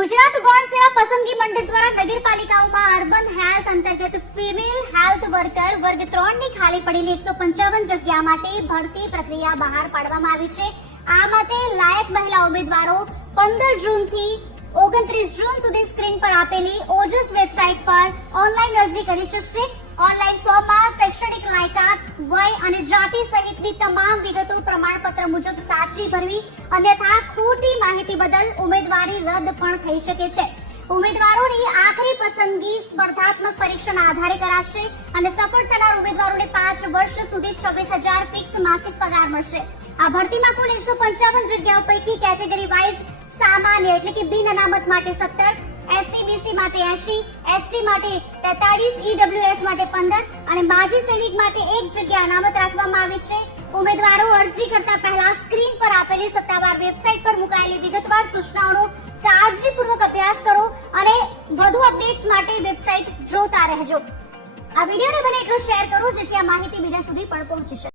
ગુજરાત ગૌણ સેવા પસંદગી મંડળ દ્વારા નગરપાલિકાઓમાં અર્બન હેલ્થ અંતર્ગત ફિમેલ હેલ્થ વર્કર વર્ગ 3 ની ખાલી પડેલી 155 જગ્યા માટે ભરતી પ્રક્રિયા બહાર પાડવામાં આવી છે। આ માટે લાયક મહિલા ઉમેદવારો 15 જૂનથી 29 જૂન સુધી સ્ક્રીન પર આપેલી ઓજસ વેબસાઇટ પર ઓનલાઈન અરજી કરી શકશે। ઓનલાઈન ફોર્મમાં શૈક્ષણિક લાયકાત, વય અને જાતિ સહિતની તમામ વિગતો પ્રમાણપત્ર મુજબ સાચી ભરવી, અન્યથા ખોટી માહિતી બદલ ઉમેદવારી રદ પણ થઈ શકે છે। ઉમેદવારોની આખરી પસંદગી સ્પર્ધાત્મક પરીક્ષાના આધારે કરાશે અને સફળ થનાર ઉમેદવારોને 5 વર્ષ સુધી 26,000 ફિક્સ માસિક પગાર મળશે। આ ભરતીમાં કુલ 155 જગ્યાઓ પૈકી કેટેગરી વાઇઝ સામાન્ય એટલે કે બિન અનામત માટે 17, SC/BC માટે 80, ST માટે 43, EWS માટે 15 અને માજી સૈનિક માટે 1 જગ્યા અનામત રાખવામાં આવી છે। ઉમેદવારો અરજી કરતા પહેલા સ્ક્રીન પર આપેલી સત્તાવાર વેબસાઇટ પર મુકાયેલી વિગતવાર સૂચનાઓનો કાળજીપૂર્વક અભ્યાસ કરો અને વધુ અપડેટ્સ માટે વેબસાઇટ જોતા રહેજો। આ વિડીયોને બને એટલો શેર કરો જેથી આ માહિતી બીજા સુધી પણ પહોંચી શકે।